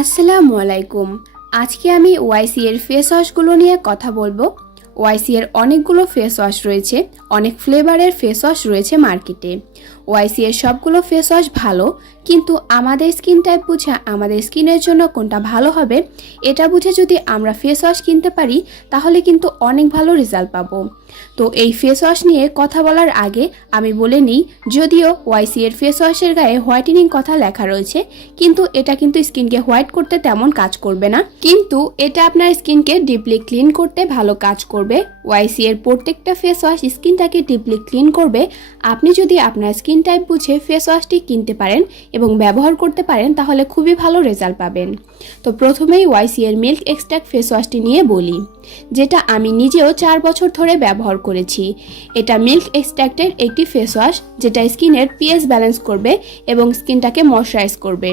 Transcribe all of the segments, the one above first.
আসসালামু আলাইকুম। আজকে আমি ওয়াইসি এর ফেস ওয়াশগুলো নিয়ে কথা বলবো। ওয়াইসি এর অনেকগুলো ফেস ওয়াশ রয়েছে, অনেক ফ্লেভারের ফেস ওয়াশ রয়েছে মার্কেটে। ওয়াইসি এর সবগুলো ফেস ওয়াশ ভালো, কিন্তু আমাদের স্কিন টাইপ বুঝে আমাদের স্কিনের জন্য কোনটা ভালো হবে এটা বুঝে যদি আমরা ফেস ওয়াশ কিনতে পারি তাহলে কিন্তু অনেক ভালো রেজাল্ট পাবো। তো এই ফেস ওয়াশ নিয়ে কথা বলার আগে আমি বলে নিই, যদিও ওয়াইসি এর ফেস ওয়াশের গায়ে হোয়াইটেনিং কথা লেখা রয়েছে, কিন্তু এটা কিন্তু স্কিনকে হোয়াইট করতে তেমন কাজ করবে না, কিন্তু এটা আপনার স্কিনকে ডিপলি ক্লিন করতে ভালো কাজ করবে। ওয়াইসি এর প্রত্যেকটা ফেস ওয়াশ স্কিনটাকে ডিপলি ক্লিন করবে। আপনি যদি আপনার স্কিন টাইপ বুঝে ফেস ওয়াশটি কিনতে পারেন এবং ব্যবহার করতে পারেন তাহলে খুবই ভালো রেজাল্ট পাবেন। তো প্রথমেই ওয়াইসি এর মিল্ক এক্সট্রাক্ট ফেস ওয়াশটি নিয়ে বলি, যেটা আমি নিজেও 4 বছর ধরে ব্যবহার করেছি। এটা মিল্ক এক্সট্রাক্টের একটি ফেস ওয়াশ যেটা স্কিনের পিএইচ ব্যালেন্স করবে এবং স্কিনটাকে ময়শ্চারাইজ করবে।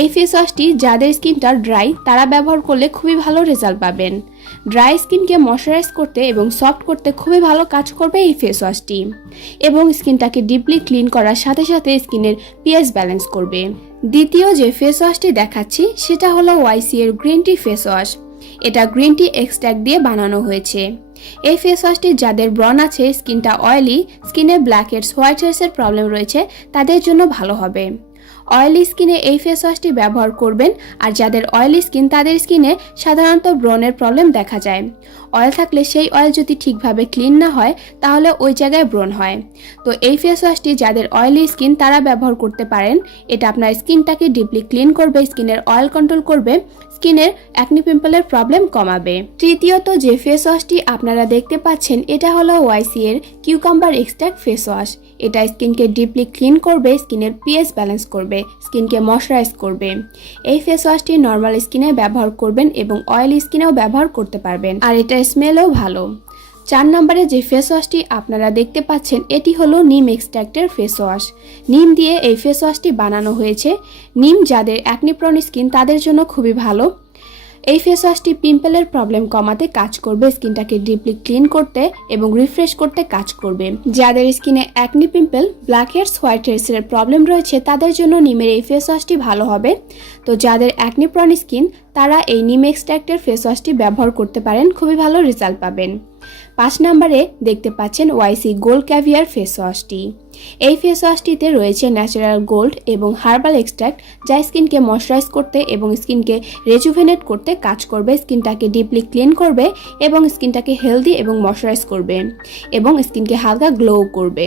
এই ফেস ওয়াশটি যাদের স্কিনটা ড্রাই তারা ব্যবহার করলে খুবই ভালো রেজাল্ট পাবেন। ড্রাই স্কিনকে ময়শ্চারাইজ করতে এবং সফট করতে খুবই ভালো কাজ করবে এই ফেস ওয়াশটি, এবং স্কিনটাকে ডিপলি ক্লিন করার সাথে সাথে স্কিনের পিএইচ ব্যালেন্স করবে। দ্বিতীয় যে ফেস ওয়াশটি দেখাচ্ছি সেটা হলো ওয়াইসি এর গ্রিন টি ফেস ওয়াশ। এটা গ্রিন টি এক্সট্রাক্ট দিয়ে বানানো হয়েছে। এই ফেস ওয়াশটি যাদের ব্রণ আছে, স্কিনটা অয়েলি, স্কিনে ব্ল্যাক হেডস হোয়াইট হেডসের প্রবলেম রয়েছে তাদের জন্য ভালো হবে। অয়েলি স্কিনে এই ফেস ওয়াশটি ব্যবহার করবেন, আর যাদের অয়েলি স্কিন তাদের স্কিনে সাধারণত ব্রণের প্রবলেম দেখা যায়। অয়েল থাকলে সেই অয়েল যদি ঠিকভাবে ক্লিন না হয় তাহলে ওই জায়গায় ব্রণ হয়। তো এই ফেস ওয়াশটি যাদের অয়েলি স্কিন তারা ব্যবহার করতে পারেন। এটা আপনার স্কিনটাকে ডিপলি ক্লিন করবে, স্কিনের অয়েল কন্ট্রোল করবে, স্কিনের অ্যাকনি পিম্পলের প্রবলেম কমাবে। তৃতীয়ত যে ফেস ওয়াশটি আপনারা দেখতে পাচ্ছেন এটা হলো ওয়াইসি এর কিউকাম্বার এক্সট্রাক্ট ফেস ওয়াশ। এটা স্কিনকে ডিপলি ক্লিন করবে, স্কিনের পিএইচ ব্যালেন্স করবে, স্কিনকে ময়শ্চারাইজ করবে। এই ফেস ওয়াশটি নর্মাল স্কিনে ব্যবহার করবেন এবং অয়েলি স্কিনেও ব্যবহার করতে পারবেন, আর এটা স্মেলও ভালো। 4 নম্বরে যে ফেস ওয়াশটি আপনারা দেখতে পাচ্ছেন এটি হলো নিম এক্সট্রাক্টের ফেস ওয়াশ। নিম দিয়ে এই ফেস ওয়াশটি বানানো হয়েছে। নিম যাদের অ্যাকনি প্রন স্কিন তাদের জন্য খুবই ভালো। এই ফেস ওয়াশটি পিম্পলের প্রবলেম কমাতে কাজ করবে, স্কিনটাকে ডিপলি ক্লিন করতে এবং রিফ্রেশ করতে কাজ করবে। যাদের স্কিনে acne pimple, black heads, white হেডসের প্রবলেম রয়েছে তাদের জন্য নিমের এই ফেস ওয়াশটি ভালো হবে। তো যাদের অ্যাকনি প্রন স্কিন তারা এই নিম এক্সট্রাক্টের ফেস ওয়াশটি ব্যবহার করতে পারেন, খুবই ভালো রেজাল্ট পাবেন। 5 নম্বরে দেখতে পাচ্ছেন ওয়াইসি গোল্ড ক্যাভিয়ার ফেস ওয়াশটি। এই ফেস ওয়াশটিতে রয়েছে ন্যাচারাল গোল্ড এবং হার্বাল এক্সট্রাক্ট, যা স্কিনকে ময়শ্চারাইজ করতে এবং স্কিনকে রেজুভেনেট করতে কাজ করবে, স্কিনটাকে ডিপলি ক্লিন করবে এবং স্কিনটাকে হেলদি এবং ময়শ্চারাইজ করবে এবং স্কিনকে হালকা গ্লো করবে।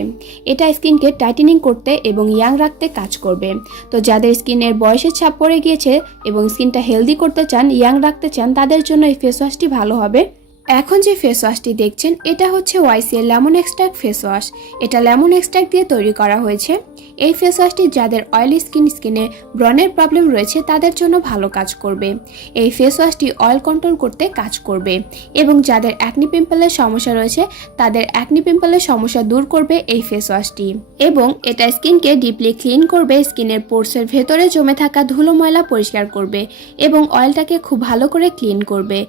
এটা স্কিনকে টাইটেনিং করতে এবং ইয়াং রাখতে কাজ করবে। তো যাদের স্কিনের বয়সের ছাপ পড়ে গিয়েছে এবং স্কিনটা হেলদি করতে চান, ইয়াং রাখতে চান, তাদের জন্য এই ফেস ওয়াশটি ভালো হবে। এখন যে ফেস ওয়াশটি দেখছেন এটা হচ্ছে ওয়াইসি এর লেমন এক্সট্রাক্ট ফেস ওয়াশ। এটা লেমন এক্সট্রাক্ট দিয়ে তৈরি করা হয়েছে। এই ফেস ওয়াশটি যাদের অয়েলি স্কিনে ব্রণের প্রবলেম রয়েছে তাদের জন্য ভালো কাজ করবে। এই ফেস ওয়াশটি অয়েল কন্ট্রোল করতে কাজ করবে এবং যাদের অ্যাকনি পিম্পলের সমস্যা রয়েছে তাদের অ্যাকনি পিম্পলের সমস্যা দূর করবে এই ফেস ওয়াশটি, এবং এটা স্কিনকে ডিপলি ক্লিন করবে, স্কিনের পোরসের ভেতরে জমে থাকা ধুলো ময়লা পরিষ্কার করবে এবং অয়েলটাকে খুব ভালো করে ক্লিন করবে।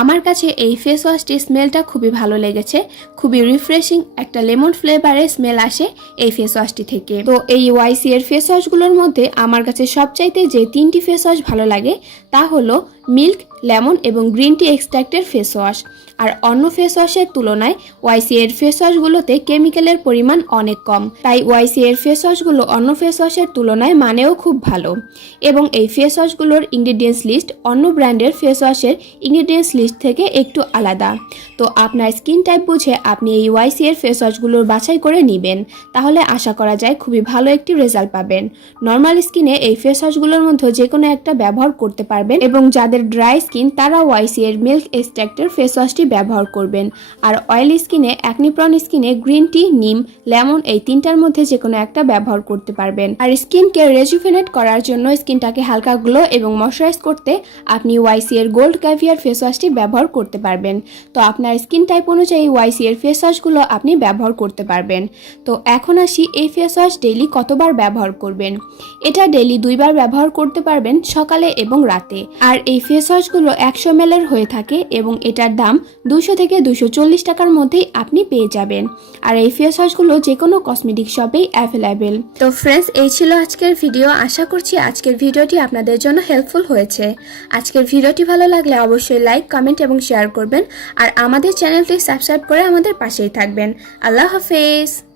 আমার কাছে এই ফেস ওয়াশটি স্মেলটা খুবই ভালো লেগেছে, খুবই রিফ্রেশিং একটা লেমন ফ্লেভারের স্মেল আসে এই ফেস ওয়াশটি থেকে। তো এই ওয়াইসি এর ফেস ওয়াশগুলোর মধ্যে আমার কাছে সবচাইতে যে 3টি ফেস ওয়াশ ভালো লাগে তা হলো মিল্ক, লেমন এবং গ্রিন টি এক্সট্রাক্টের ফেস ওয়াশ। আর অন্য ফেস ওয়াশের তুলনায় ওয়াইসি এর ফেস ওয়াশগুলোতে কেমিক্যালের পরিমাণ অনেক কম, তাই ওয়াইসি এর ফেস ওয়াশগুলো অন্য ফেস ওয়াশের তুলনায় মানেও খুব ভালো। এবং এই ফেস ওয়াশগুলোর ইনগ্রিডিয়েন্টস লিস্ট অন্য ব্র্যান্ডের ফেস ওয়াশের ইনগ্রিডিয়েন্টস লিস্ট থেকে একটু আলাদা। তো আপনার স্কিন টাইপ বুঝে আপনি এই ওয়াইসি এর ফেস ওয়াশগুলোর বাছাই করে নেবেন, তাহলে আশা করা যায় খুবই ভালো একটি রেজাল্ট পাবেন। নর্মাল স্কিনে এই ফেস ওয়াশগুলোর মধ্যে যে কোনো একটা ব্যবহার করতে পারবেন, এবং যাদের ড্রাই স্কিন তারা ওয়াইসি এর মিল্ক এক্সট্রাক্টের ফেস ওয়াশটি ব্যবহার করবেন। আর অয়েলি স্কিনে, অ্যাকনি প্রন স্কিনে গ্রিন টি, নিম, লেমন এই 3টার মধ্যে যে কোনো একটা ব্যবহার করতে পারবেন। আর স্কিনকে রেজুভেনেট করার জন্য, স্কিনটাকে হালকা গ্লো এবং ময়শ্চারাইজ করতে আপনি ওয়াইসি এর গোল্ড ক্যাভিয়ার ফেস ওয়াশটি ব্যবহার করতে পারবেন। তো আপনার স্কিন টাইপ অনুযায়ী ওয়াইসি এর ফেস ওয়াশগুলো আপনি ব্যবহার করতে পারবেন। তো এখন আসি এই ফেস ওয়াশ ডেইলি কতবার ব্যবহার করবেন। এটা ডেইলি 2বার ব্যবহার করতে পারবেন, সকালে এবং রাতে। আর এই ফেস ওয়াশগুলো 100 ml এর হয়ে থাকে এবং এটার দাম 200 থেকে 240 টাকার মধ্যেই আপনি পেয়ে যাবেন। আর এই ফেস ওয়াশগুলো যে কোনো কসমেটিক শপেই অ্যাভেলেবেল। তো ফ্রেন্ডস, এই ছিল আজকের ভিডিও। আশা করছি আজকের ভিডিওটি আপনাদের জন্য হেল্পফুল হয়েছে। আজকের ভিডিওটি ভালো লাগলে অবশ্যই লাইক, কমেন্ট এবং শেয়ার করবেন। আর আমাদের চ্যানেলটি সাবস্ক্রাইব করে আমাদের পাশেই থাকবেন। আল্লাহ হাফেজ।